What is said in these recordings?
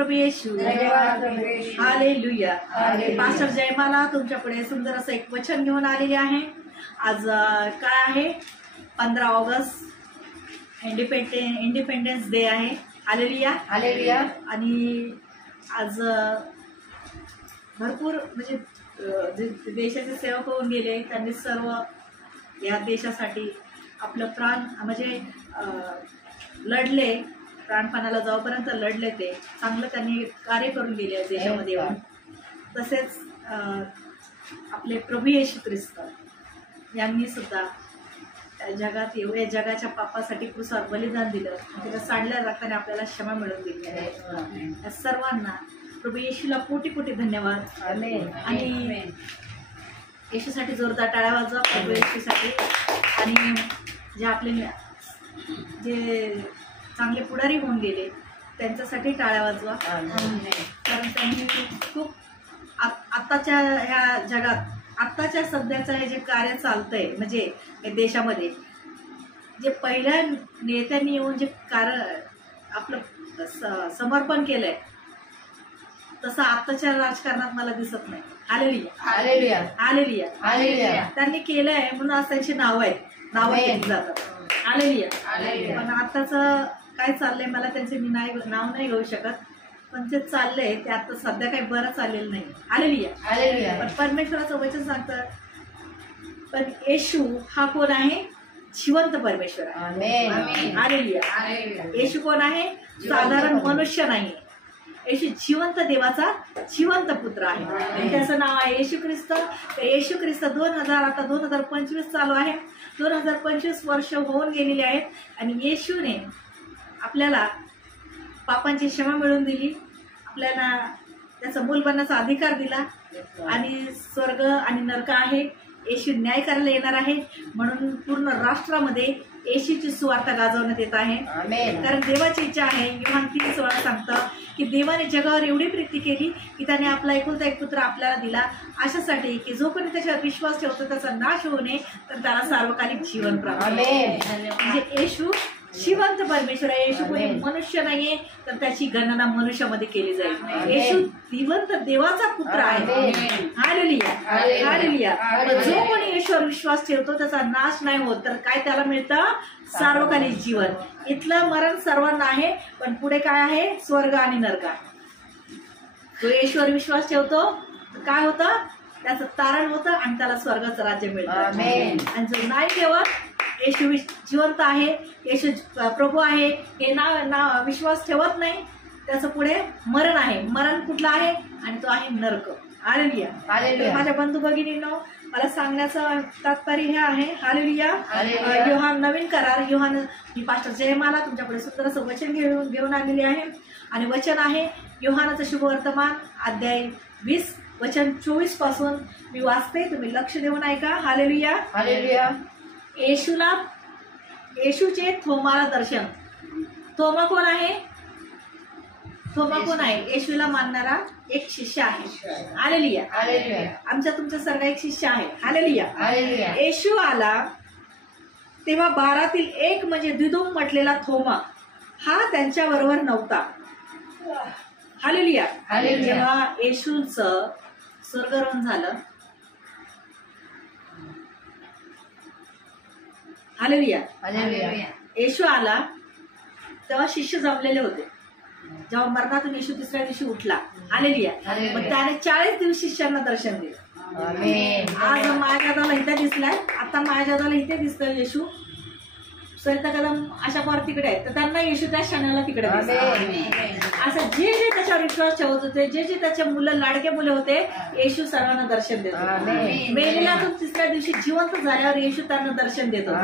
प्रभू येशू, hallelujah. Pastor Jaymala तुमच्यापुढे सुंदर असं एक वचन घेऊन आलेले आहे। आज काय आहे? 15 ऑगस्ट इंडिपेंडन्स डे आहे। Hallelujah hallelujah. आणि आज भरपूर म्हणजे जे देशाचे सेवक होऊन गेले, त्यांनी सर्व या देशासाठी आपलं प्राण म्हणजे लढले, प्राणपणाला जाऊपर्यंत लढले। ते चांगलं त्यांनी कार्य करून गेले देशामध्ये येऊन। तसेच आपले प्रभू येशू ख्रिस्त यांनी सुद्धा जगात एवढ्या जगाच्या पापासाठी क्रूसावर बलिदान दिलं, त्याला सांडल्या रक्ताने आपल्याला क्षमा मिळवून दिली। या सर्वांना प्रभू येशूला कोटी कोटी धन्यवाद। आणि येशूसाठी जोरदार टाळ्या वाजवा प्रभू येशूसाठी। आणि जे आपले जे चांगले पुढारी होऊन गेले त्यांच्यासाठी टाळ्या वाजवा, कारण त्यांनी खूप आत्ताच्या ह्या जगात आत्ताच्या सध्याचं हे जे कार्य चालतंय म्हणजे देशामध्ये जे पहिल्या नेत्यांनी येऊन जे कार्य आपलं समर्पण केलंय तसं आत्ताच्या राजकारणात मला दिसत नाही। Hallelujah hallelujah hallelujah hallelujah. त्यांनी केलंय म्हणून आज त्यांची नावं आहेत, नावं घेतली जातात। Hallelujah hallelujah. पण आत्ताचं काय चाललंय मला त्यांचे मी नाव नाही घेऊ शकत, पण जे चाललंय ते आता सध्या काही बरं चाललेलं नाही। Hallelujah hallelujah. पण परमेश्वराचं वचन सांगतं, पण येशू हा कोण आहे? जिवंत परमेश्वर आहे। Hallelujah hallelujah. येशू कोण आहे? साधारण मनुष्य नाही, येशू जिवंत देवाचा जिवंत पुत्र आहे। त्याचं नाव आहे येशू ख्रिस्त। येशू ख्रिस्त 2025 चालू आहे, 2025 वर्ष होऊन गेलेली आहेत। आणि येशूने आपल्याला पापांची क्षमा मिळवून दिली, आपल्याला त्याचा मूल बनण्याचा अधिकार दिला। आणि स्वर्ग आणि नरक आहे, येशू न्याय करायला येणार आहे, म्हणून पूर्ण राष्ट्रामध्ये येशूची सुवार्ता गाजवण्यात येत आहे। कारण देवाची इच्छा आहे। योहान 3:16 सांगतं की देवाने जगावर एवढी प्रीती केली की त्याने आपला एकुलता एक पुत्र आपल्याला दिला, अशासाठी की जो कोणी त्याच्यावर विश्वास ठेवतो त्याचा नाश होऊ नये, तर त्याला सार्वकालिक जीवन प्राप्त होईल। म्हणजे येशू जिवंत परमेश्वर आहे। येशू कोणी मनुष्य नाहीये, तर त्याची गणना मनुष्यामध्ये केली जाईल। येशू जिवंत देवाचा पुत्र आहे। Hallelujah hallelujah. जो कोणी येशूवर विश्वास ठेवतो त्याचा नाश नाही होत, तर काय त्याला मिळतं? सार्वकालिक जीवन। इथलं मरण सर्वांना आहे, पण पुढे काय आहे? स्वर्ग आणि नरक। जो येशूवर विश्वास ठेवतो काय होतं? त्याचं तारण होतं आणि त्याला स्वर्गाचं राज्य मिळतं। आणि जो नाही ठेवत, येशू जिवंत आहे, येशू प्रभू आहे हे नाव विश्वास ठेवत नाही, त्याचं पुढे मरण आहे। मरण कुठलं आहे? आणि तो आहे नरक। Hallelujah hallelujah. माझ्या बंधू भगिनींनो, मला सांगण्याचं तात्पर्य हे आहे, हालेलुया। योहान नवीन करार, मी पास्टर जयमाला तुमच्याकडे सुंदर असं वचन घेऊन आलेली आहे। आणि वचन आहे योहानाचं शुभवर्तमान अध्याय 20 वचन 24 पासून मी वाचते, तुम्ही लक्ष देऊन ऐका। Hallelujah hallelujah. येशूचे थोमाला दर्शन। थोमा कोण आहे? थोमा कोण आहे? येशूला मानणारा एक शिष्य आहे। Hallelujah hallelujah. आमच्या तुमचा सर्व एक शिष्य आहे। Hallelujah hallelujah. येशू आला तेव्हा 12तील एक म्हणजे दिदुम म्हटलेला थोमा हा त्यांच्या बरोबर नव्हता। Hallelujah hallelujah. जेव्हा येशूचं स्वर्गारोहण झालं, हालेलुया हालेलुया, येशू आला तेव्हा शिष्य जमलेले होते। जेव्हा मरणातून येशू तिसऱ्या दिवशी उठला, हालेलुया, मग त्याने 40 दिवस शिष्यांना दर्शन दिलं। आज माझ्या दादाला इथे दिसलाय, आता माझ्या दादाला इथे दिसतोय येशू। सरिता कदम अशा पार तिकडे आहेत, तर त्यांना येशू त्या क्षणाला तिकडे दिसला। असं जे जे त्याच्यावर विश्वास ठेवत होते, जे जे त्याचे मुलं लाडके मुलं होते, येशू सर्वांना दर्शन देतो। मेलेल्यातून तिसऱ्या दिवशी जिवंत झाल्यावर येशू त्यांना दर्शन देतो।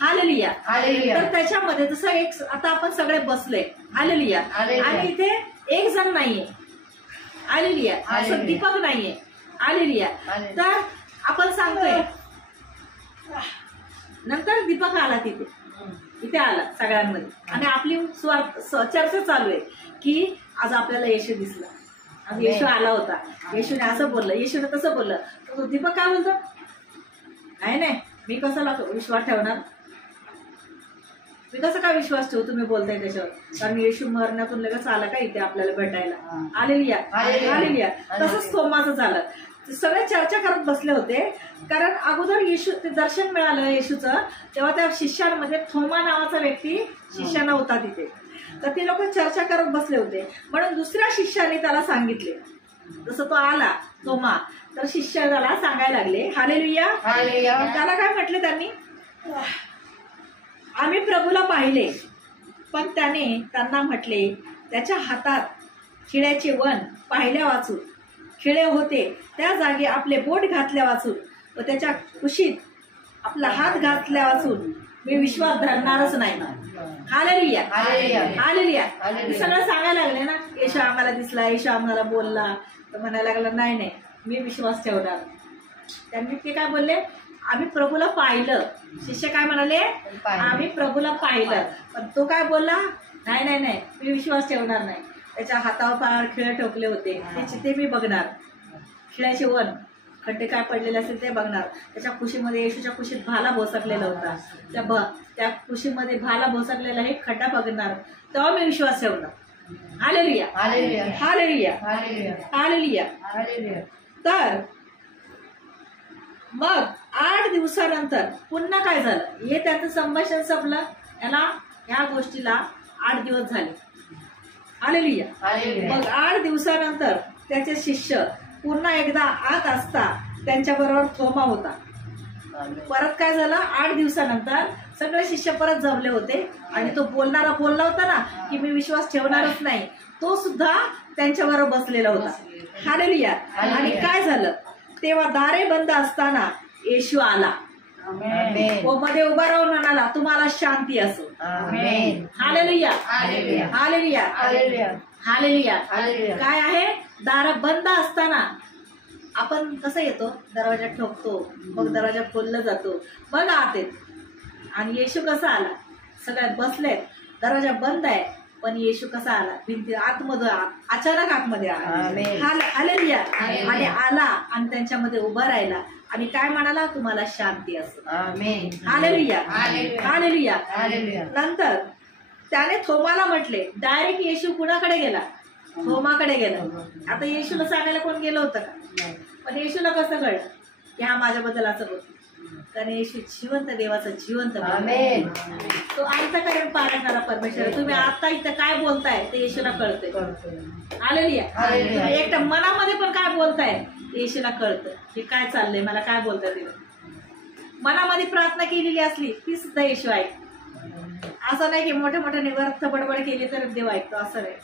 Hallelujah hallelujah. तर त्याच्यामध्ये जसं एक आता आपण सगळे बसले, हालेलुया, आणि इथे एक जण नाहीये, हालेलुया, असं दीपक नाहीये, हालेलुया। तर आपण सांगतोय नंतर दीपक आला इथे आला सगळ्यांमध्ये, आणि आपली चर्चा चालू आहे की आज आपल्याला येशू दिसला, आज येशू आला होता, येशूने असं बोललं, येशूने तसं बोललं। तर दीपक काय बोलतो? नाही मी कसा विश्वास ठेवणार? मी कसं काय विश्वास ठेवू तुम्ही बोलताय त्याच्यावर? कारण येशू मरणातून लगेच आला का इथे आपल्याला भेटायला? आलेली आहे. तसंच थोमाचं झालं. ते सगळे चर्चा करत बसले होते, कारण अगोदर येशू ते दर्शन मिळालं येशूचं, तेव्हा त्या शिष्यांमध्ये थोमा नावाचा व्यक्ती शिष्य नव्हता तिथे. तर ते लोक चर्चा करत बसले होते. म्हणून दुसऱ्या शिष्याने त्याला सांगितले, जसं तो आला थोमा, तर शिष्य त्याला सांगायला लागले हालेलुया. त्याला काय म्हटले त्यांनी? आम्ही प्रभूला पाहिले. पण त्याने त्यांना म्हटले, त्याच्या हातात खिळ्याचे वन पाहिल्या वाचून, खिळे होते त्या जागी आपले बोट घातल्या वाचून व त्याच्या कुशीत आपला हात घातल्या वाचून मी विश्वास धरणारच नाही. Hallelujah hallelujah. सगळं सांगायला लागले ना, येशू आम्हाला दिसला, येशू आम्हाला बोलला. तर म्हणायला लागला नाही नाही मी विश्वास ठेवणार. त्यांनी ते काय बोलले? आम्ही प्रभूला पाहिलं. शिष्य काय म्हणाले? आम्ही प्रभूला पाहिलं. पण तो काय बोलला? नाही नाही नाही मी विश्वास ठेवणार नाही. त्याच्या हातावर पायावर खिळे ठोकले होते, त्याची ते मी बघणार. खिळ्याचे वन खड्डे काय पडलेले असेल ते बघणार. त्याच्या कुशीमध्ये, येशूच्या कुशीत भाला भोसकलेला होता, त्या कुशीमध्ये भाला भोसकलेला हे खड्डा बघणार, तेव्हा मी विश्वास ठेवणार. Hallelujah hallelujah hallelujah. तर मग 8 दिवसानंतर पुन्हा काय झालं? हे त्याचं संभाषण संपलं. ह्या गोष्टीला 8 दिवस झाले. हालेलुया. मग 8 दिवसानंतर त्याचे शिष्य पुन्हा एकदा आत असता त्यांच्याबरोबर थोमा होता. परत काय झालं? 8 दिवसानंतर सगळे शिष्य परत जमले होते आणि तो बोलणारा बोलला होता ना की मी विश्वास ठेवणारच नाही, तो सुद्धा त्यांच्याबरोबर बसलेला होता. हालेलुया. आणि काय झालं? तेव्हा दारे बंद असताना येशू आला व मध्ये उभा राहून म्हणाला, तुम्हाला शांती असो. Hallelujah hallelujah hallelujah. काय आहे? दार बंद असताना आपण कसं येतो? दरवाजा ठोकतो, मग दरवाजा खोलला जातो, मग आत येतो. आणि येशू कसा आला? सगळ्यात बसलेत, दरवाजा बंद आहे, पण येशू कसा आला? भिंती आतमधून अचानक आतमध्ये आला. हालेलुया. आणि आला आणि त्यांच्यामध्ये उभा राहिला आणि काय म्हणाला? तुम्हाला शांती असो. Hallelujah hallelujah. नंतर त्याने थोमाला म्हटले, डायरेक्ट येशू कुणाकडे गेला? थोमाकडे गेला. आता येशूला सांगायला कोण गेलं होतं का? पण येशूला कसं कळलं की हा माझ्याबद्दल असं बोलतो? कारण येशू जिवंत देवाचा जिवंत, तो अंतःकरण पारखणारा परमेश्वर. तुम्ही आता इथं काय बोलताय ते येशूला कळतंय. हालेलुया. तुम्ही एकटा मनामध्ये पण काय बोलताय ते येशूला कळतं. हे काय चाललंय, मला काय बोलताय ते. मनामध्ये प्रार्थना केलेली असली ती सुद्धा येशू ऐकतो. असं नाही की मोठ्या मोठ्याने व्यर्थ बडबड केली तर देव ऐकतो, असं नाही.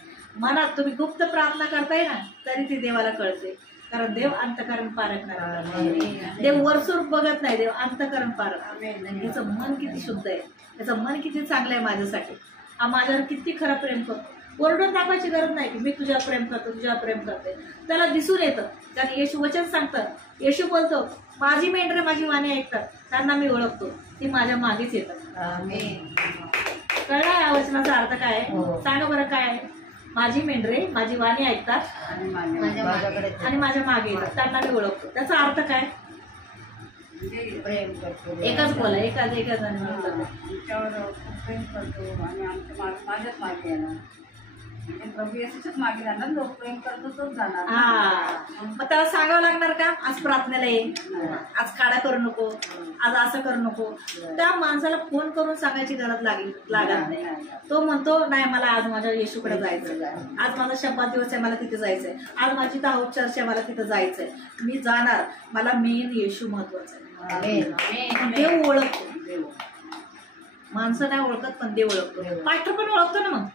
मनात तुम्ही गुप्त प्रार्थना करताय ना तरी ती देवाला कळते. कारण देव अंतःकरण पारखणार. देव वरसूर बघत नाही, देव अंतःकरण पारख. याचं मन किती शुद्ध आहे, याचं मन किती चांगलं आहे माझ्यासाठी, हा माझ्यावर किती खरं प्रेम करतो. ओरडून दाखवायची गरज नाही की मी तुझ्यावर प्रेम करतो, तुझ्यावर प्रेम करते. त्याला दिसून येतं. कारण येशू वचन सांगतं, येशू बोलतो, माझी मेंढरे माझी वाणी ऐकतात, त्यांना मी ओळखतो, ती माझ्या मागेच येतात. कळला या वचनाचा अर्थ काय? सांगा बरं काय? माझी मेंढरे माझी वाणी ऐकतात आणि माझ्या मागे येतात, त्यांना मी ओळखतो. त्याचा अर्थ काय? एकच बोला, एकाच प्रेम करतो आणि माझ्याच मागे येणार. प्रभू येशूच्याच मागे जाणार, लोक प्रेम करतो तोच जाणार. मग त्याला सांगावं लागणार का आज प्रार्थनेला ये, आज काढा करू नको, आज असं करू नको? त्या माणसाला फोन करून सांगायची गरज लागत नाही. तो म्हणतो नाही मला आज माझ्या येशूकडे जायचंय, आज माझा शंभर दिवस आहे, मला तिथे जायचंय, आज माझी दहावी चर्च आहे, मला तिथे जायचंय, मी जाणार. मला मेन येशू महत्वाचा आहे. देव ओळखतो, माणसं नाही ओळखत पण देव ओळखतो. पास्टर पण ओळखतो ना. मग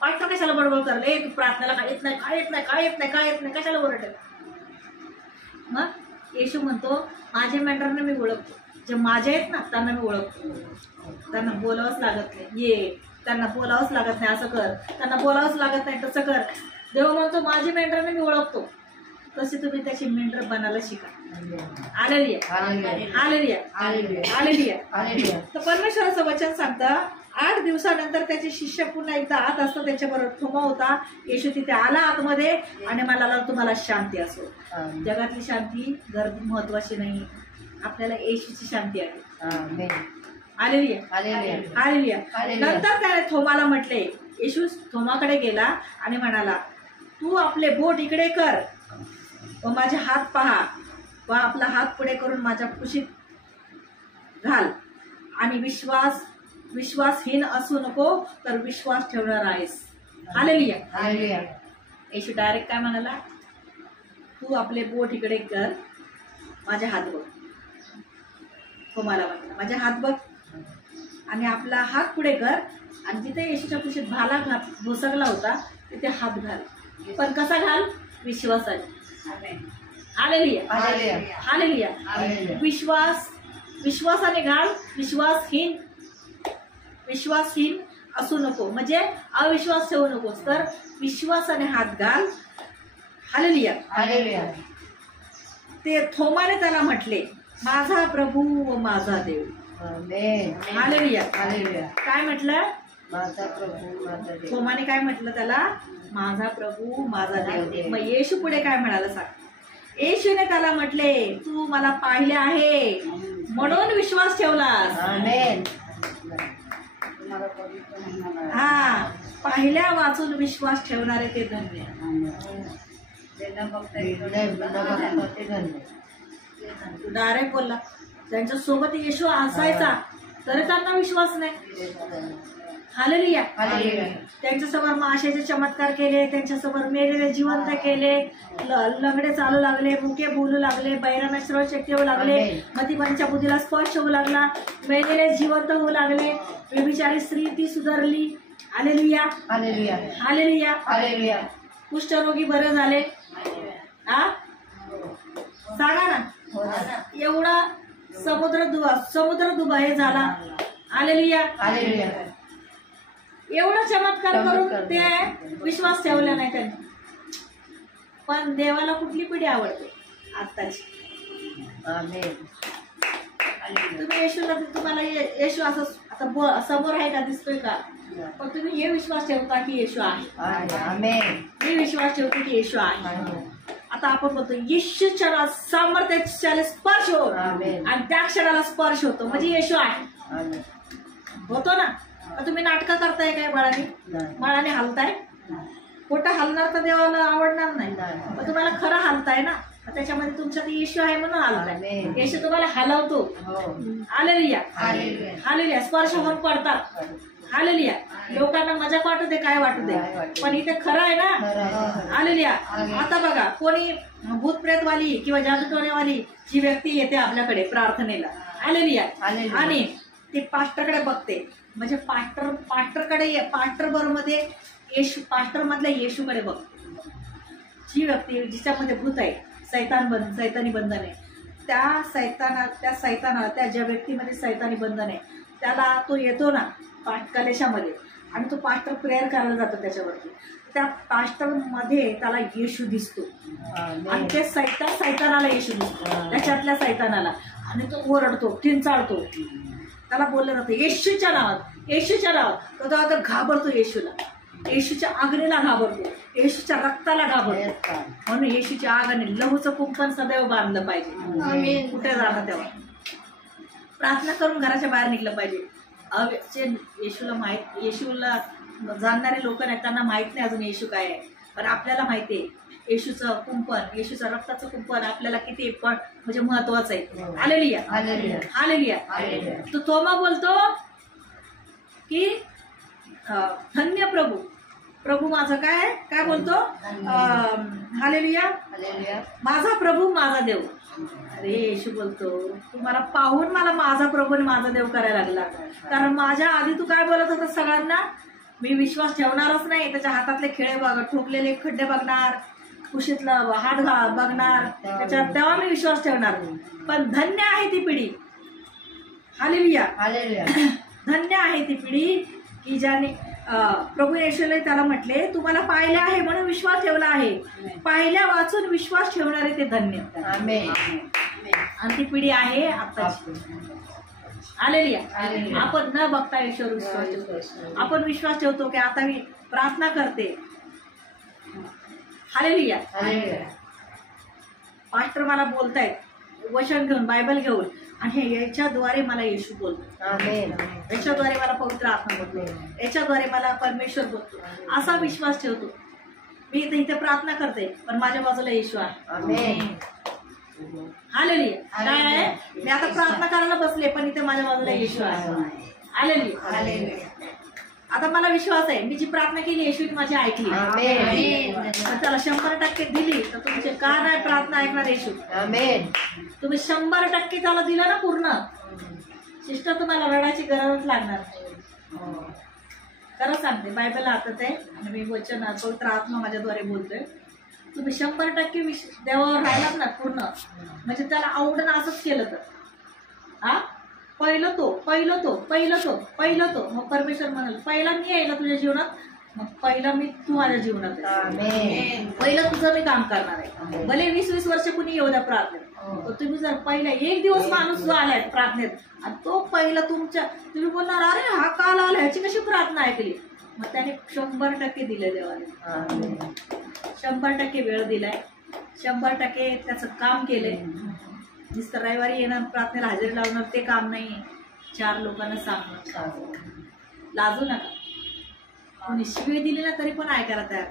पास्टर कशाला बडबड करले? तू प्रार्थनेला काय येत नाही, काय येत नाही, काय येत नाही, काय येत नाही, कशाला ओरडते? मग येशू म्हणतो माझे मेंढरांना मी ओळखतो, जे माझे आहेत ना त्यांना मी ओळखतो. त्यांना बोलावंच लागत नाही, ये, त्यांना बोलावंच लागत नाही असं कर, त्यांना बोलावंच लागत नाही तसं कर. देव म्हणतो माझी मेंढरांना मी ओळखतो, तसे तुम्ही त्याची मेंढर बनायला शिका. Hallelujah hallelujah hallelujah. तर परमेश्वराचं वचन सांगतं 8 दिवसानंतर त्याचे शिष्य पुन्हा एकदा आत असतो, त्याच्याबरोबर थोमा होता. येशू तिथे आला आतमध्ये आणि मला तुम्हाला शांती असो. जगातली शांती महत्वाची नाही, आपल्याला येशूची शांती आहे. Hallelujah hallelujah. हालेलुया. हालेलुया. नंतर त्याने थोमाला म्हटले, येशू थोमाकडे गेला आणि म्हणाला, तू आपले बोट इकडे कर व माझे हात पहा व आपला हात पुढे करून माझ्या कुशीत घाल आणि विश्वासहीन असू नको तर विश्वास ठेवणार आहेस. हालेलुया. हालेलुया. येशू डायरेक्ट काय म्हणाला, तू आपले बोट इकडे कर, माझे हात बघ. थोमाला म्हणाला, माझे हात बघ आणि आपला हात पुढे कर आणि जिथे येशूच्या कुशीत भाला घुसरला होता तिथे हात घाल. पण कसा घाल? विश्वासाने. Hallelujah hallelujah. हालेलुया. हालेलुया. विश्वासाने घाल. विश्वासहीन असू नको, म्हणजे अविश्वास ठेवू नकोस, तर विश्वासाने हात घाल. हालेलुया. हालेलुया. ते थोमाने त्याला म्हटले, माझा प्रभू व माझा देव. आमेन. हालेलुया. हालेलुया. काय म्हटलं? माझा प्रभू माझा देव. थोमाने काय म्हटलं त्याला? माझा प्रभू माझा देव. मग येशू पुढे काय म्हणाला सांग? येशूने त्याला म्हटले, तू मला पाहिले आहे म्हणून विश्वास ठेवलास. आमेन. तुम्हाला पवित्र म्हणणार. हा, पाहिल्या वाचून विश्वास ठेवणारे ते धन्य. तू डायरेक्ट बोलला. त्यांच्या सोबत येशू असायचा तरी त्यांना विश्वास नाही. हालेलुया. हालेलुया. त्यांच्यासमोर माशाचे चमत्कार केले, त्यांच्यासमोर मेलेले जिवंत केले, लंगडे चालू लागले, मुके बोलू लागले, बैरांना श्रवशक्ती होऊ लागले, मतिमंच्या बुद्धीला स्पर्श होऊ लागला, मेलेले जिवंत होऊ लागले, व्यभिचारी स्त्री ती सुधारली. हालेलुया. हालेलुया. हालेलुया. हालेलुया. कुष्ठरोगी बरे झाले. हा, सांगा ना. एवढा समुद्र दुबा हे झाला. हालेलुया. हालेलुया. एवढा चमत्कार करून ते विश्वास ठेवला नाही त्यांनी. पण देवाला कुठली पिढी आवडते? आत्ताची. आमेन. तुम्ही येशूला, तुम्हाला येशू असं आता समोर आहे का, दिसतोय का? पण तुम्ही हे विश्वास ठेवता की येशू आहे. आमेन. मी विश्वास ठेवतो की येशू आहे. आता आपण बोलतो येशूच्या सामर्थ्याला स्पर्श होतो आणि त्या क्षणाला स्पर्श होतो म्हणजे येशू आहे. होतो ना. तुम्ही नाटकं करताय काय बाळाने हलताय? खोटं हलणार तर देवाला आवडणार नाही. पण तुम्हाला खरं हलताय ना, त्याच्यामध्ये तुमच्यात येशू आहे म्हणून हलताय. येशू तुम्हाला हलवतो. हालेलुया. हालेलुया. स्पर्श होऊन पडतात. हालेलुया. लोकांना मजाक वाटू दे, काय वाटू दे, पण इथे खरं आहे ना. हालेलुया. आता बघा, कोणी भूतप्रेतवाली किंवा जादूटोण्यावाली जी व्यक्ती येते आपल्याकडे प्रार्थनेला, हालेलुया, आणि ती पास्टरकडे बघते, म्हणजे पास्टर बरोबर येशू, पास्टर मधल्या येशूकडे बघते. जी व्यक्ती जिच्यामध्ये भूत आहे, सैतानी बंधन आहे, त्या सैतानाला त्या ज्या व्यक्तीमध्ये सैतानी बंधन आहे त्याला तो येतो ना कलेशामध्ये, आणि तो पास्टर प्रेयर करायला जातो त्याच्यावरती. त्या पास्टर मध्ये त्याला येशू दिसतो आणि ते सैतानाला येशू दिसतो, त्याच्यातल्या सैतानाला, आणि तो ओरडतो, किंचाळतो. त्याला बोललं जातं येशूच्या नावात. तो घाबरतो येशूला, येशूच्या आग्नेला घाबरतो, येशूच्या रक्ताला घाबरतो. म्हणून येशूच्या आगाने लहूचं कुंपण सदैव बांधलं पाहिजे. कुठे जाणं तेव्हा प्रार्थना करून घराच्या बाहेर निघलं पाहिजे. येशूला जाणणारे लोक नाही, त्यांना माहित नाही अजून येशू काय आहे, पण आपल्याला माहिती आहे येशूचं कुंपण, येशूचं रक्ताचं कुंपण आपल्याला किती पण म्हणजे महत्वाचं आहे. हालेलुया. हालेलुया. तो थोमा बोलतो की धन्य प्रभू माझं काय बोलतो? हालेलुया. माझा प्रभू माझा देव. अरे येशू बोलतो, तू मला पाहून मला माझा प्रभू आणि माझा देव करायला लागला, कारण माझ्या आधी तू काय बोलत होता सगळ्यांना, मी विश्वास ठेवणारच नाही, त्याच्या हातातले खिळे ठोकलेले खड्डे बघणार, कुशीतला हात बघणार, त्याच्यात तेव्हा मी विश्वास ठेवणार. पण धन्य आहे ती पिढी. हालेलुया. धन्य आहे ती पिढी की ज्याने प्रभू येशूला त्याला म्हटले, तू मला पाहिले आहे म्हणून विश्वास ठेवला आहे. पाहिल्या वाचून विश्वास ठेवणारे ते धन्य. आणि ती पिढी आहे आत्ताची. हालेलुया. आपण न बघता येशूवर विश्वास ठेवतो. आपण विश्वास ठेवतो की आता मी प्रार्थना करते. हालेलुया. पास्टर मला बोलतायत वचन घेऊन, बायबल घेऊन, आणि याच्याद्वारे मला येशू बोलतो, आमेन. याच्याद्वारे मला पवित्र आत्मा बोलतो, याच्याद्वारे मला परमेश्वर बोलतो, असा विश्वास ठेवतो. मी इथे प्रार्थना करते पण माझ्या बाजूला येशू आहे. आमेन. हालेलुया. काय आहे, मी आता प्रार्थना करायला बसले पण इथे माझ्या बाजूला येशू आहे. हालेलुया. आता मला विश्वास आहे मी जी प्रार्थना केली येशूने माझी ऐकली. आमेन. पण त्याला 100% दिली तर तुमचे का नाही प्रार्थना ऐकणार येशू? आमेन. तुम्ही 100% त्याला दिलं ना पूर्ण, सिस्टर तुम्हाला रडायची गरजच लागणार नाही. खरं सांगते, बायबल हातात आहे आणि मी वचन पवित्र आत्मा माझ्याद्वारे बोलतोय. तुम्ही 100% देवावर राहिलात ना पूर्ण, म्हणजे त्याला आवडणं असंच केलं तर हा पहिलं तो मग परमेश्वर म्हणाल पहिला मी आहे ना तुझ्या जीवनात, मग पहिला मी तू माझ्या जीवनात आहे. आमेन. पहिलं तुझं मी काम करणार आहे. भले 20-20 वर्ष कुणी येऊ द्या प्रार्थनेत, तर तुम्ही जर पहिला एक दिवस माणूस जो आलाय प्रार्थनेत आणि तो पहिला तुम्ही बोलणार अरे हा काल आला ह्याची कशी प्रार्थना ऐकली, मग त्याने 100% दिले देवाने. 100% वेळ दिलाय, 100% त्याचं काम केलंय. नुसतं रविवारी येणार प्रार्थनेला हजेरी लावणार ते काम नाही. 4 लोकांना सांगणार, लाजू नका. कोणी शिवी दिली ना तरी पण ऐकायला तयार,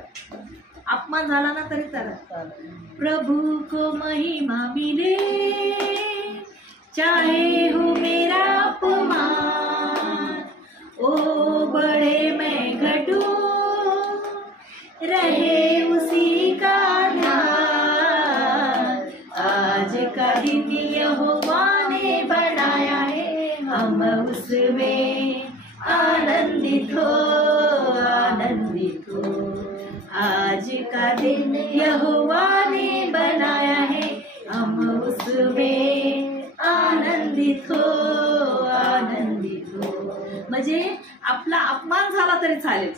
अपमान झाला ना तरी तयार. प्रभू को महिमा मिले चाहे हो मेरा अपमान, ओ बड़े मैं घटू रहे उसी का ध्यान. आज का दिन यहोवा ने बनाया है, हम उसमें आनंदित हो. आज का दिन यहोवा ने बनाया है, हम उसमें आनंदित हो. म्हणजे आपला अपमान झाला तरी चालेल,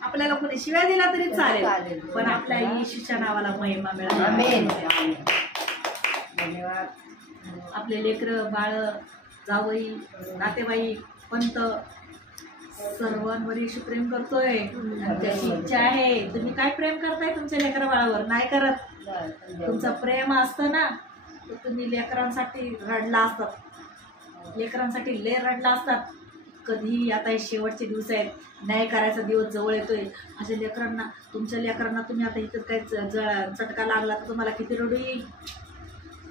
आपल्याला कोणी शिव्या दिला तरी चालेल, पण आपल्या येशूच्या नावाला महिमा मिळाली. आमेन. धन्यवाद. आपले लेकरं बाळ जावई नातेवाईक पंत सर्वांवर येशू प्रेम करतोय आणि त्याची इच्छा आहे. तुम्ही काय प्रेम करताय तुमच्या लेकरा बाळावर? नाही करत. तुमचं प्रेम असतं ना तर तुम्ही लेकरांसाठी रडला असतात, लेकरांसाठी लय रडला असतात. कधी आता हे शेवटचे दिवस आहेत, न्याय करायचा दिवस जवळ येतोय. माझ्या लेकरांना तुमच्या लेकरांना तुम्ही आता इथं काय चटका लागला तर तुम्हाला किती रडू येईल.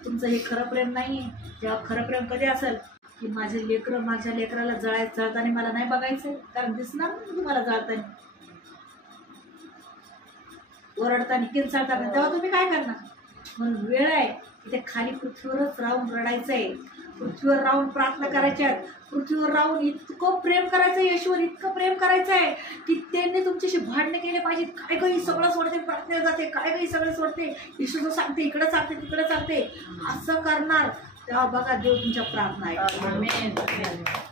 तुमचं हे खरं प्रेम नाही. जेव्हा खरं प्रेम कधी असेल की माझे लेकरं माझ्या लेकराला जळताना मला नाही बघायचं, कारण दिसणार नाही तुम्हाला जळताना, ओरडताना किंचाळताना, तेव्हा तुम्ही काय करणार? म्हणून वेळ आहे इथे खाली पृथ्वीवरच राहून रडायचंय, पृथ्वीवर राहून प्रार्थना करायच्या, पृथ्वीवर राहून इतकं प्रेम करायचं येशूवर, इतकं प्रेम करायचं आहे की त्यांनी तुमच्याशी भांडणे केले पाहिजेत. काय काही सगळं सोडते, प्रार्थनेला जाते, काय काही सगळं सोडते, येशूचं सांगते इकडे सांगते तिकडे सांगते, असं करणार तेव्हा बघा देव तुमच्या प्रार्थना आहे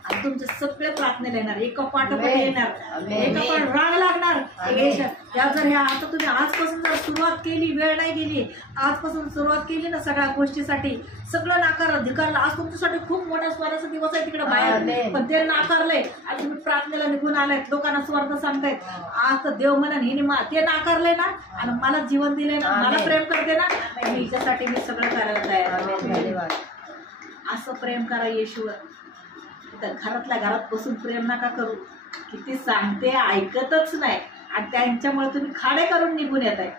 आणि तुमचे सगळे प्रार्थनेला येणार, एका पाठोपाठ येणार, एका पाठ राग लागणार. या जर ह्या आता तुम्ही आजपासून जर सुरुवात केली, वेळ नाही गेली, आजपासून सुरुवात केली ना सगळ्या गोष्टीसाठी, सगळं धिकारलं. आज तुमच्यासाठी खूप मोठा स्वाराचा दिवस आहे तिकडे बाहेर, पण ते नाकारलंय आणि तुम्ही प्रार्थनेला निघून आलायत, लोकांना स्वार्थ सांगतायत. आज तर देव म्हणून हिने ते नाकारलंय ना आणि मला जीवन दिलंय ना, मला प्रेम करते ना, हिच्यासाठी मी सगळं करायला तयार. असं प्रेम करा येशूवर. घरातल्या घरात बसून प्रेम नका करू. किती सांगते ऐकतच नाही आणि त्यांच्यामुळे तुम्ही खाडे करून निघून येत आहे,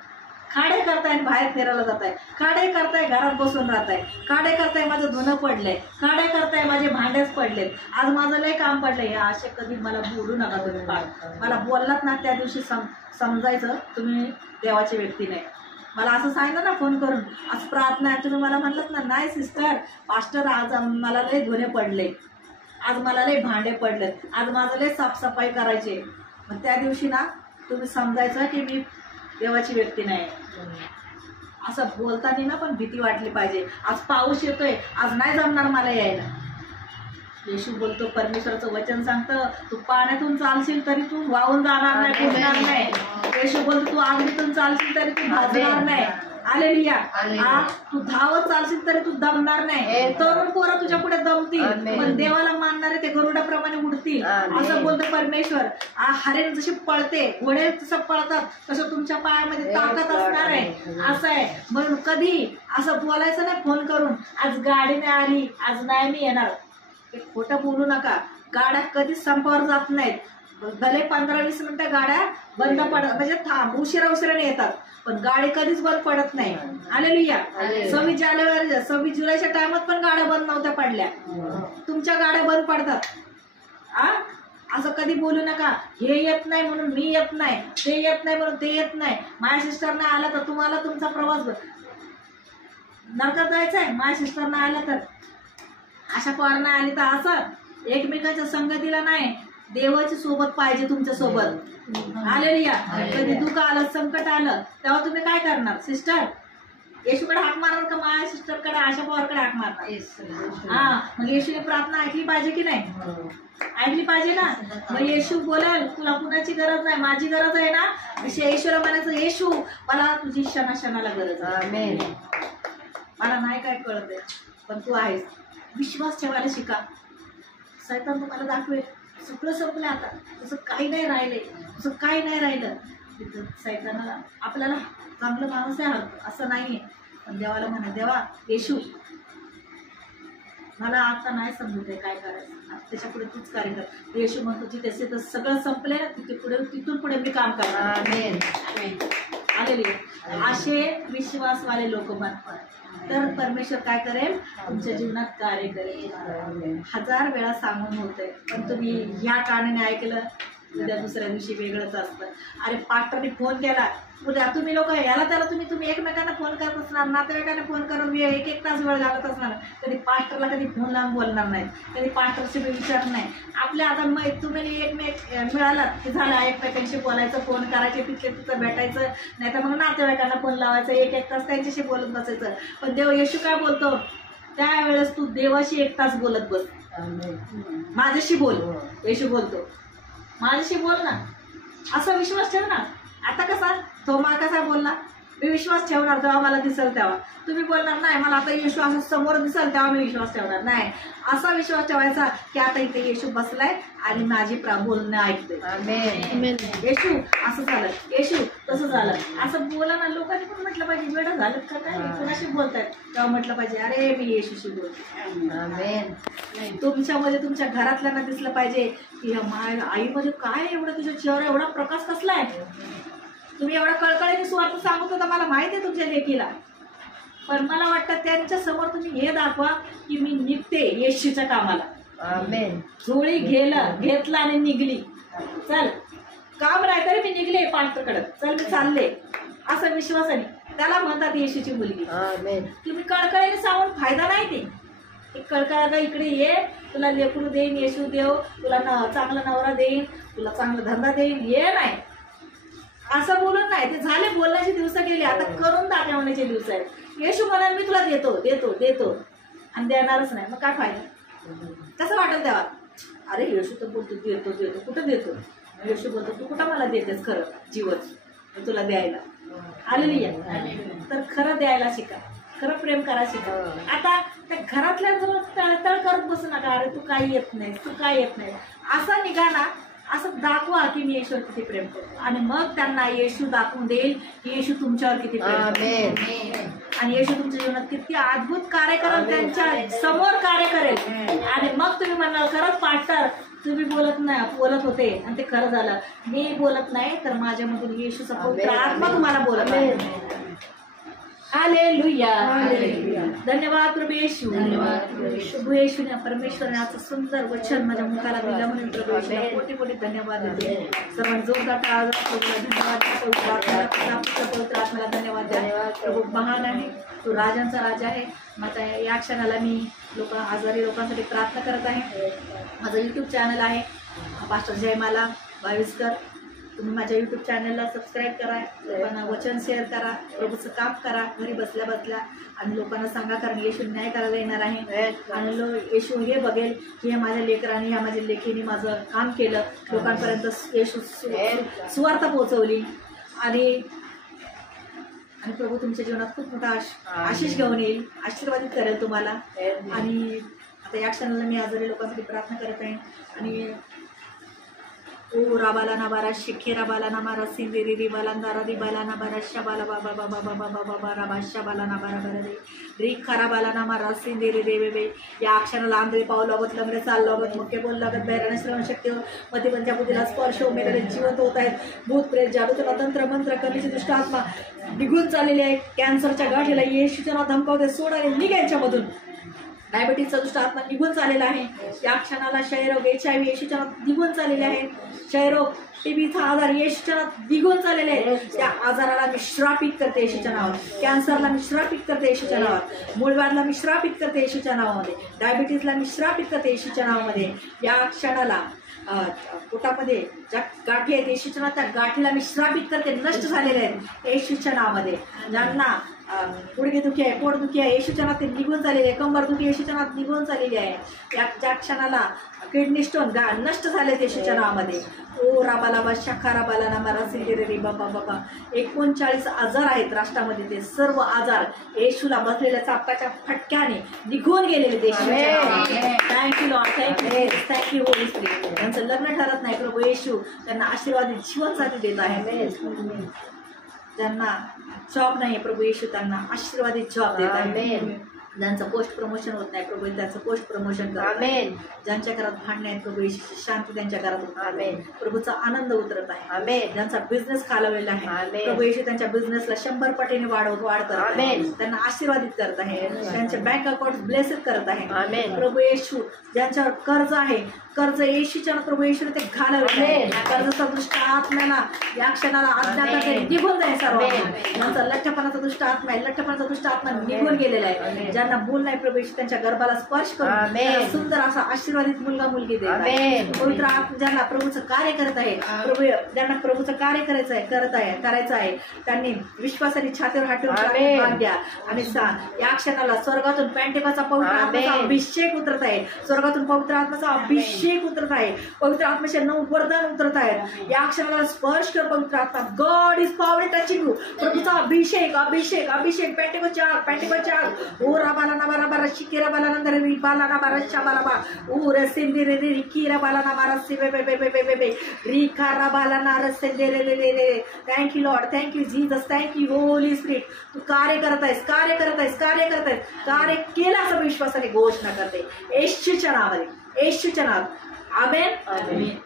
खाडे करताय आणि बाहेर फिरायला जाताय, खाडे करताय घरात बसून राहताय, खाडे करताय माझं धुणं पडलंय, खाडे करताय माझे भांडेच पडलेत, आज माझं लय काम पडलंय. हे असे कधी मला बोलू नका तुम्ही. मला बोललात ना त्या दिवशी समजायचं तुम्ही देवाची व्यक्ती नाही. मला असं सांगितलं ना फोन करून आज प्रार्थना आहे, तुम्ही मला म्हणलात ना नाही सिस्टर पास्टर आज मला लय धुणे पडले, आज मला लय भांडे पडलेत, आज माझं लय साफसफाई करायची. मग त्या दिवशी ना तुम्ही समजायचं की मी देवाची व्यक्ती नाही. असं बोलताना ना पण भीती वाटली पाहिजे. आज पाऊस येतोय, आज नाही जमणार मला यायला. येशू बोलतो, परमेश्वराचं वचन सांगतं तू पाण्यातून चालशील तरी तू वाहून जाणार नाही, बुडणार नाही. येशू बोलतो तू आगीतून चालशील तरी तू भाजणार नाही. हालेलुया. हालेलुया. तू धावत चालशील तरी तू दमणार नाही. तरुण पोरं तुझ्या पुढे दमतील, आमेन. पण देवाला मानणारे ते गरुडाप्रमाणे उडतील. आमेन. असं बोलतो परमेश्वर. हरेण जशी पळते, घोडे जसं पळतात, तसं तुमच्या पायामध्ये ताकद असणार आहे. असं आहे. म्हणून कधी असं बोलायचं नाही फोन करून, आज गाडी नाही आली, आज नाही मी येणार. हे खोटं बोलू नका. गाड्या कधीच संपावर जात नाहीत. भले 15-20 मिनिटं गाड्या बंद पडत, म्हणजे उशिराने येतात, पण गाडी कधीच बंद पडत नाही. हालेलुया. 26 जुलैच्या टायमात पण गाड्या बंद नव्हत्या पडल्या. तुमच्या गाड्या बंद पडतात. असं कधी बोलू नका, हे येत नाही म्हणून मी येत नाही, ते येत नाही म्हणून ते येत नाही. माझ्या सिस्टरने आला तर तुम्हाला तुमचा प्रवास नरकात जायचा आहे. माझ्या सिस्टरने आला तर, अशा पोरांना आली तर असं एकमेकांच्या संगतीला नाही, देवाची सोबत पाहिजे तुमच्या सोबत. हालेलुया. कधी दुःख आलं, संकट आलं, तेव्हा तुम्ही काय करणार? सिस्टर येशूकडे हाक मारणार का माझ्या सिस्टरकडे, आशा पवारकडे हाक मारणार? हा, मग येशूने प्रार्थना ऐकली पाहिजे की नाही? ऐकली पाहिजे ना. मग येशू बोलेल, तुला कुणाची गरज नाही, माझी गरज आहे ना. येशूला म्हणायचं, येशू मला तुझी क्षणाला गरज आहे. मला नाही काय कळत आहे, पण तू आहेस. विश्वास ठेवायला शिका. सैतान तुम्हाला दाखवेल सगळं संपलं, आता तसं काही नाही राहिले, तसं काही नाही राहिलं. तिथं सैतानाला आपल्याला चांगलं माणूस आहे असं नाही, पण देवाला म्हणा, देवा येशू मला आता नाही समजत आहे काय करायचं, त्याच्या पुढे तूच कार्य कर. येशू म्हणतो तिथे तर सगळं संपले, तिथून पुढे मी काम करणार. आलेले असे विश्वासवाले लोक बनतात, तर परमेश्वर काय करेल? तुमच्या जीवनात कार्य करेल. 1000 वेळा सांगून होतंय, पण तुम्ही ह्या कारणाने ऐकलं, उद्या दुसऱ्या दिवशी वेगळंच असतं. अरे पास्टरने फोन केला, उद्या तुम्ही लोक याला त्याला तुम्ही एकमेकांना फोन करत असणार, नातेवाईकांना फोन करून 1-1 तास वेळ घालत असणार. कधी पास्टरला कधी फोन लावून बोलणार नाही, कधी पास्टरशी विचार नाही. आपल्या आता तुम्ही एकमेक मिळाला की झालं, एकमेकांशी बोलायचं, फोन करायचे, तिथं भेटायचं, नाही तर मग नातेवाईकांना फोन लावायचं, 1-1 तास त्यांच्याशी बोलत बसायचं. पण देव येशू काय बोलतो? त्यावेळेस तू देवाशी 1 तास बोलत बस, माझ्याशी बोल. येशू बोलतो, माझ्याशी बोल ना, असा विश्वास ठेव ना. आता कसा थोमा कसा बोलला, मी विश्वास ठेवणार तेव्हा मला दिसेल तेव्हा. तुम्ही बोलणार नाही मला आता येशू असं समोर दिसेल तेव्हा मी विश्वास ठेवणार नाही. असा विश्वास ठेवायचा की आता इथे येशू बसलाय आणि माझी बोलणं ऐकतोय. येशू असं झालं, येशू तसं झालं, असं बोला ना. लोकांनी पण म्हटलं पाहिजे, वेळ झालं का काय, कोणाशी बोलतायत, तेव्हा म्हटलं पाहिजे अरे मी येशूशी बोलते. तुमच्यामध्ये तुमच्या घरातल्यांना दिसलं पाहिजे की आईमध्ये काय एवढं तुझ्या चेहरा एवढा प्रकाश कसलाय, तुम्ही एवढा कळकळीने स्वार्थ सांगत होता, मला माहिती आहे तुमच्या लेकीला. पण मला वाटतं त्यांच्या समोर तुम्ही हे दाखवा की मी निघते येशूच्या कामाला. झोळी घेतला आणि निघली, चल काम नाही तरी मी निघले पास्टरकडे, चल मी चालले, असा विश्वासाने. त्याला म्हणतात येशूची मुलगी. तुम्ही कळकळीने सांगून फायदा नाही. ते कळकळा इकडे ये, तुला लेकरू देईन येशू देव, तुला चांगला नवरा देईन, तुला चांगला धंदा देईन, ये नाही असं बोलून नाही. ते झाले बोलण्याचे दिवस गेले, आता करून दाखवण्याचे दिवस आहेत. येशू म्हणाल मी तुला देतो देतो देतो आणि देणारच नाही, मग काय फायदा? कसं वाटेल तेव्हा? अरे येशू तर बोलतो देतो देतो, कुठं देतो? येशू बोलतो तू कुठं मला देतेस खरं जीवन तुला द्यायला. हालेलुया. तर खरं द्यायला शिका, खरं प्रेम करायला शिका. आता त्या घरातल्या तळतळ करत बसू नका, अरे तू काही येत नाही, तू काय येत नाही, असं निघा ना. असं दाखवा की मी येशूवर किती प्रेम करतो, आणि मग त्यांना येशू दाखवून देईल की येशू तुमच्यावर किती प्रेम करतो, आणि येशू तुमच्या जीवनात किती अद्भुत कार्य करेल, त्यांच्या समोर कार्य करेल. आणि मग तुम्ही म्हणाल खरंच पास्टर तुम्ही बोलत होते आणि ते खरं झालं. मी बोलत नाही तर माझ्यामधून येशूचा पवित्र आत्मा तुम्हाला बोलत आहे. हालेलुया. धन्यवाद प्रभू येशू. प्रभू येशूने परमेश्वराने आज सुंदर वचन माझ्या मुखाला दिलं म्हणून प्रभू येशूला कोटी कोटी धन्यवाद देते. सर्वांना जोरदार टाळा धन्यवाद. पवित्र आत्म्याला धन्यवाद द्या. प्रभू महान आहे, तो राजांचा राजा आहे. माझ्या या क्षणाला मी आजारी लोकांसाठी प्रार्थना करत आहे. माझं यूट्यूब चॅनल आहे पास्टर जयमाला भाविस्कर. तुम्ही माझ्या यूट्यूब चॅनलला सबस्क्राईब करा, लोकांना वचन शेअर करा, प्रभूचं काम करा घरी बसल्या बसल्या, आणि लोकांना सांगा, कारण येशू न्याय करायला येणार आहे. आणि येशू हे बघेल की हे माझ्या लेकरांनी, ह्या माझ्या लेकीने माझं काम केलं, लोकांपर्यंत येशू सुवार्ता पोहोचवली. आणि आणि प्रभू तुमच्या जीवनात खूप मोठा आशीष घेऊन येईल, आशीर्वादित करेल तुम्हाला. आणि आता या क्षणाला मी आजारी लोकांसाठी प्रार्थना करत आहे. आणि ओ राबाला ना बारा शिखे राबाला ना मारा सिंदेरी रिबाला दारा रिबाला ना बारा शाबाला बाबा बाबा बाबा बाबा बाबा राबा शाबाला ना बारा बारा रे री खराबाला ना मारा सिंदेरी रे बे. या क्षणाला आंधळे पाऊल लागत, लंगडे चाल लागत, मुख्य बोल लागत, बहिराने श्रवण शक्ती मतिपंच्या बुद्धीला स्पर्श उमेदवार जिवंत होत आहेत. भूत प्रेत जादूचा तंत्र मंत्र कमीची दुष्ट आत्मा निघून चाललेली आहे. कॅन्सरच्या गाठीला येशूच्या नावात धमकावते, सोड आणि निघ यांच्यामधून. डायबिटीसचा दुष्ट आत्मा निघून चाललेला आहे. या क्षणाला क्षयरोग HIV येशूच्या नावात निघून चाललेले आहे. क्षयरोग TBचा आजार येशूच्या नावात निघून चाललेले आहे. त्या आजाराला मी श्रापित करते येशूच्या नावावर. कॅन्सरला मी श्रापित करते येशूच्या नावावर. मूळव्याधला मी श्रापित करते येशूच्या नावामध्ये. डायबिटीसला मी श्रापित करते येशूच्या नावामध्ये. या क्षणाला पोटामध्ये ज्या गाठी आहेत येशूच्या नावात, त्या गाठीला मी श्रापित करते, नष्ट झालेले आहेत येशूच्या नावामध्ये. ज्यांना गुडघेदुखी आहे, पोटदुखी आहे, येशूच्या नावात निघून झालेली आहे. कंबरदुखी येशूच्या नावात निघून झालेली आहे. ज्या क्षणाला किडनी स्टोन नष्ट झाले येशूच्या नावामध्ये. ओ राबालाबा शाखा राबाला ना मारा सिंदेरी रे बाबा बाबा. 39 आजार आहेत राष्ट्रामध्ये. ते सर्व आजार येशूला बसलेल्या चापकाच्या फटक्याने निघून गेलेले देशाच्या. Thank you Lord, thank you Holy spirit. त्यांचं लग्न ठरत नाही, प्रभू येशू त्यांना आशीर्वादित जीवनसाथी देत आहे. ज्यांना जॉब नाही, प्रभू येशू त्यांना आशीर्वादित जॉब देत आहे. ज्यांचं पोस्ट प्रमोशन होत नाही, प्रभू त्यांचं पोस्ट प्रमोशन करत आहे. ज्यांच्या घरात भांडणे आहेत, प्रभू येशूची शांती त्यांच्या घरात होत आहे. प्रभूचा आनंद उतरत आहे. ज्यांचा बिझनेस खालावलेला आहे, प्रभू येशू त्यांच्या बिझनेसला 100 पटीने वाढ करत आहे. त्यांना आशीर्वादित करत आहे. त्यांचे बँक अकाउंट ब्लेसेड करत आहे. प्रभू येशू ज्यांच्यावर कर्ज आहे, कर्ज येशूच्या प्रभू येशूने ते घालवले. कर्जाचा दुष्ट आत्म्याला या क्षणाला आज्ञा करते, निघून जाईल सर्व. ज्यांचा लठ्ठपणाचा दुष्ट आत्मा आहे, लठ्ठपणाचा दुष्ट आत्मा निघून गेलेला आहे. ज्यांना मूल नाही, प्रभू येशू त्यांच्या गर्भाला स्पर्श करून सुंदर असा आशीर्वादित मुलगा मुलगी देत आहे. पवित्र आत्मा ज्यांना प्रभूचं कार्य करत आहे, प्रभू ज्यांना प्रभूचं कार्य करायचं आहे, त्यांनी विश्वासाने छातीवर हात ठेवून भाग द्या आणि या क्षणाला स्वर्गातून पेंटेकोस्तेचा पवित्र आत्म्याचा अभिषेक उतरत आहे. स्वर्गातून पवित्र आत्म्याचा अभिषेक उतरत आहे. पवित्र आत्म्याचे 9 वरदान उतरत आहेत. या क्षणाला स्पर्श कर पवित्र आत्मा. God is power touching you. प्रभूचा अभिषेक अभिषेक अभिषेक पेंटेकोस्तेच्या ओ राबाला ना बारा बारा शिकेरा बाला ना दरे बाला ना बारा शाबाला बा ओ रसेंदे रे रे किरा बाला ना बारा सिबे बे बे बे बे बे री कारा बाला ना रसेंदे रे रे रे. Thank you Lord, thank you Jesus, thank you Holy Spirit. तू कार्य करत आहेस, कार्य करत आहेस, कार्य करत आहेस. कार्य केला असं विश्वासाने घोषणा करते येशूच्या नावाने, येशूच्या नावात. Amen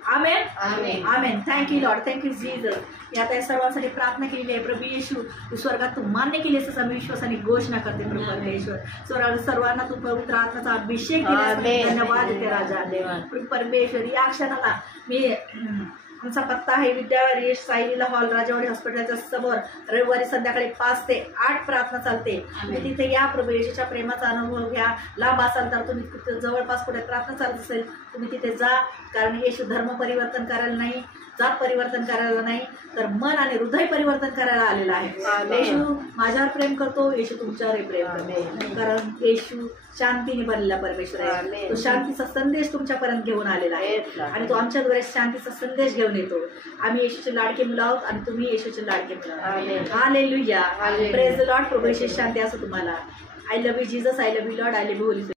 amen amen. Thank you Lord, thank you Jesus. आता या सर्वांसाठी प्रार्थना केलेली आहे. प्रभू येशू तू स्वर्गात तू मान्य केली असं मी विश्वासाने घोषणा करते. प्रभू परमेश्वर सर्वांना तू पवित्र आत्म्याचा अभिषेक दिला. धन्यवाद देते राजा. परमेश्वर या क्षणाला मी आमचा पत्ता आहे विद्यावारी साईलीला हॉल, राजावाडी हॉस्पिटलच्या समोर. रविवारी संध्याकाळी 5 ते 8 प्रार्थना चालते. तिथे या. प्रभू येशूच्या प्रेमाचा अनुभव घ्या. लांब असाल तर तुम्ही जवळपास कुठे प्रार्थना चालत असेल तुम्ही तिथे जा. कारण येशू धर्म परिवर्तन करायला नाही, जात परिवर्तन करायला नाही, तर मन आणि हृदय परिवर्तन करायला आलेला आहे. येशू माझ्यावर प्रेम करतो, येशू तुमच्यावर प्रेम करतो. कारण येशू शांतीने बनलेला परमेश्वर आहे. तो शांतीचा संदेश तुमच्यापर्यंत घेऊन आलेला आहे आणि तो आमच्याद्वारे शांतीचा संदेश घेऊन येतो. आम्ही येशूचे लाडके मुलं आहोत आणि तुम्ही येशूचे लाडके मुलं आहोत. Hallelujah, praise the Lord. प्रभू येशू शांती असो तुम्हाला. I love you Jesus, I love you Lord, I love you Holy.